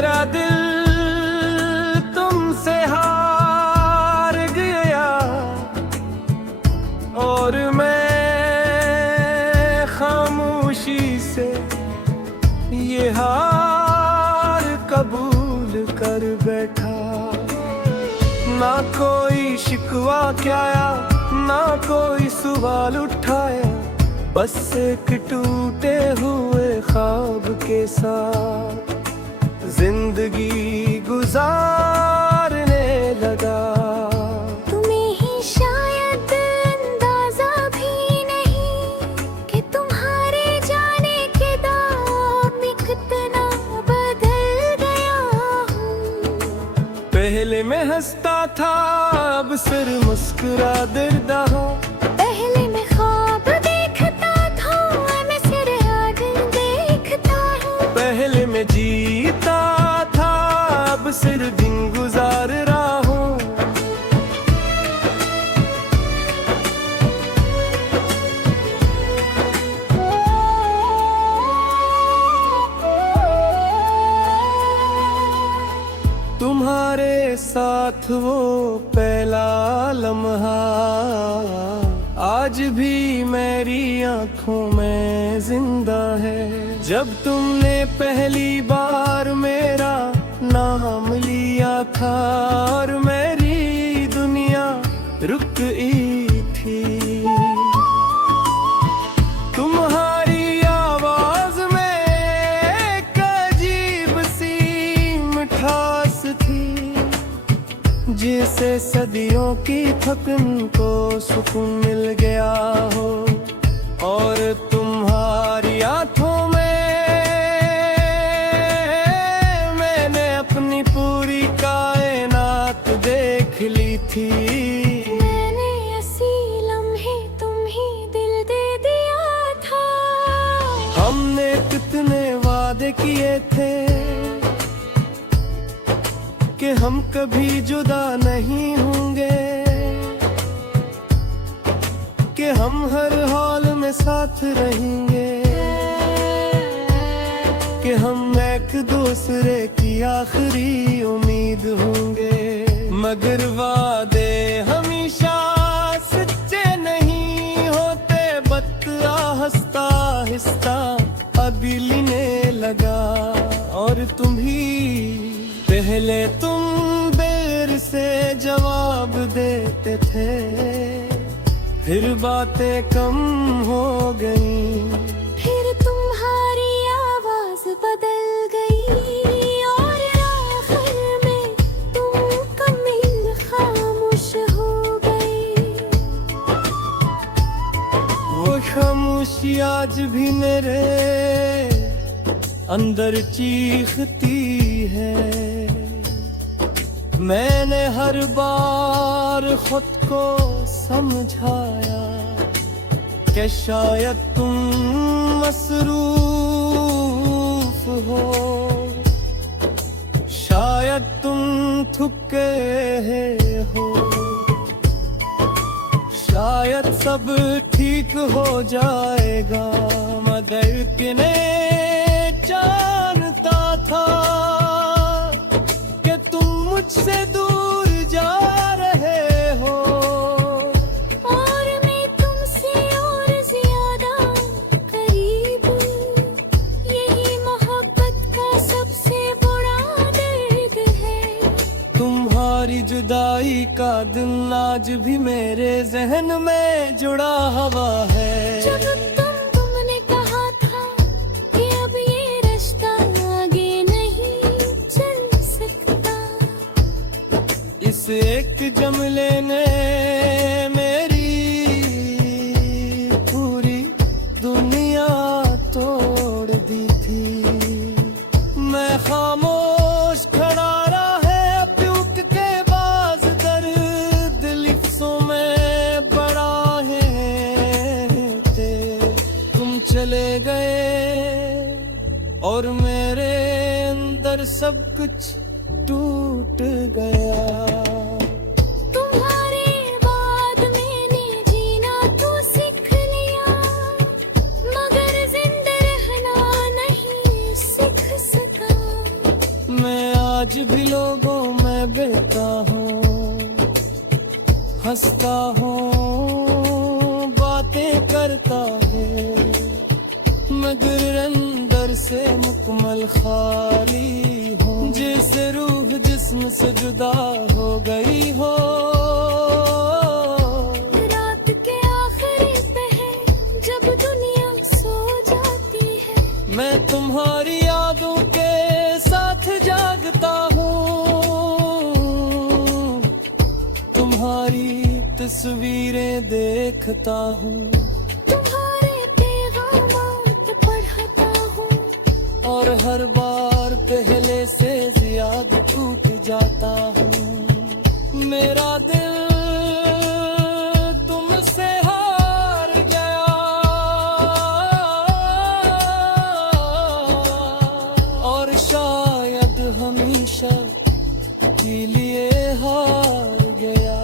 मेरा दिल तुमसे हार गया और मैं खामोशी से ये हार कबूल कर बैठा। ना कोई शिकवा क्या, ना कोई सवाल उठाया, बस एक टूटे हुए ख्वाब के साथ जिंदगी गुजारने लगा। तुम्हें ही शायद अंदाजा भी नहीं कि तुम्हारे जाने के बाद मैं कितना बदल गया हूँ। पहले मैं हंसता था, अब सिर मुस्कुरा दर्दा हूँ। पहले मैं ख्वाब देखता था, मैं सिर आग देखता हूँ। पहले मैं जीता था, अब सिर दिन गुजार रहा हूँ। तुम्हारे साथ वो पहला लम्हा आज भी मेरी आंखों में जिंदा है। जब तुमने पहली बार मेरा नाम लिया था और मेरी दुनिया रुक गई थी। तुम्हारी आवाज में एक अजीब सी मिठास थी, जिसे सदियों की थकन को सुकून मिल गया हो। और तुम्हारी आंखों में मैंने अपनी पूरी कायनात देख ली थी। मैंने ऐसी लम्हे तुम्हें दिल दे दिया था। हमने कितने वादे किए थे कि हम कभी जुदा नहीं होंगे, कि हम हर हाल में साथ रहेंगे, कि हम एक दूसरे की आखिरी उम्मीद होंगे। मगर वादे हमेशा सच्चे नहीं होते, बदला हंसता आहिस्ता अभी लेने लगा। और तुम ही पहले तुम देर से जवाब देते थे, फिर बातें कम हो गई, फिर तुम्हारी आवाज बदल गई और आखिर में तुम कमिल खामोश हो गई। वो खामोशी आज भी मेरे अंदर चीखती है। मैंने हर बार खुद को समझाया कि शायद तुम मसरूफ हो, शायद तुम थके हो, शायद सब ठीक हो जाएगा। मगर किने जानता था कि तुम मुझसे दूर जा रहे हो, और मैं तुमसे और ज्यादा करीब हूँ। यही मोहब्बत का सबसे बड़ा दर्द है। तुम्हारी जुदाई का दिन आज भी मेरे जहन में जुड़ा हुआ है। जब तुमने कहा था कि अब ये रिश्ता आगे नहीं चल सकता, इस एक जुमले ने मेरी पूरी दुनिया तोड़ दी थी। मैं खामोश खड़ा रहा, प्यूक के बाज दर्द लिफ्सों में बड़ा है थे। तुम चले गए और मेरे अंदर सब कुछ टूट गया। तुम्हारे बाद मैंने जीना तो सीख लिया, मगर जिंदा रहना नहीं सीख सका। मैं आज भी लोगों में बहता हूँ, हंसता हूँ, बातें करता है, मगर अंदर से मुकम्मल खाली हूँ। जैसे रूह जिस्म से जुदा हो गई हो, रात के आखिरी पहर जब दुनिया सो जाती है, मैं तुम्हारी यादों के साथ जागता हूँ, तुम्हारी तस्वीरें देखता हूँ, तुम्हारे पैगामात पढ़ता हूँ, और हर बार पहले से ज्यादा टूट जाता हूँ। मेरा दिल तुमसे हार गया, और शायद हमेशा के लिए हार गया।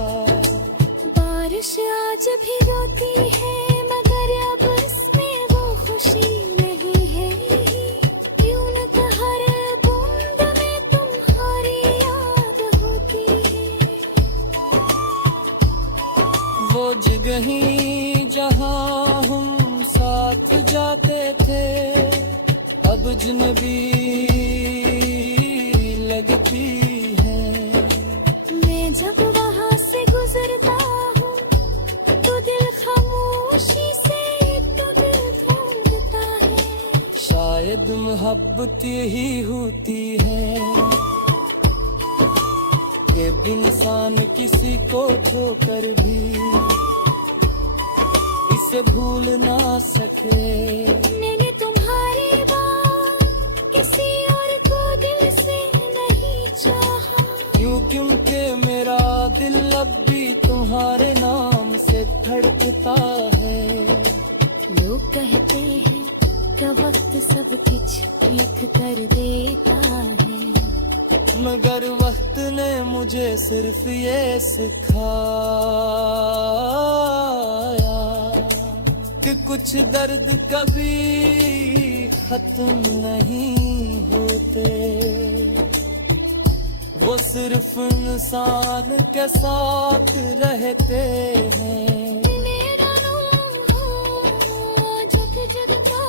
बारिश आज भी रोती है, मगर अब इसमें वो खुशी नहीं है। क्यों न हर बूंद में तुम्हारी याद होती है। वो जगह जहाँ हम साथ जाते थे, अब अजनबी लगती है। मैं जब वहाँ से गुजरता हूँ तो दिल खामोशी से तो दिल ढूंढता है। शायद मोहब्बत यही होती है कि इंसान किसी को छोकर भी इसे भूल ना सके। मैंने तुम्हारी बात किसी और को दिल से नहीं चाहा, क्योंकि मेरा दिल अब भी तुम्हारे नाम से धड़कता है। लोग कहते हैं कि वक्त सब कुछ ठीक कर देता है, मगर वक्त ने मुझे सिर्फ ये सिखाया कि कुछ दर्द कभी खत्म नहीं होते, वो सिर्फ इंसान के साथ रहते हैं। मेरा रूह जग जगता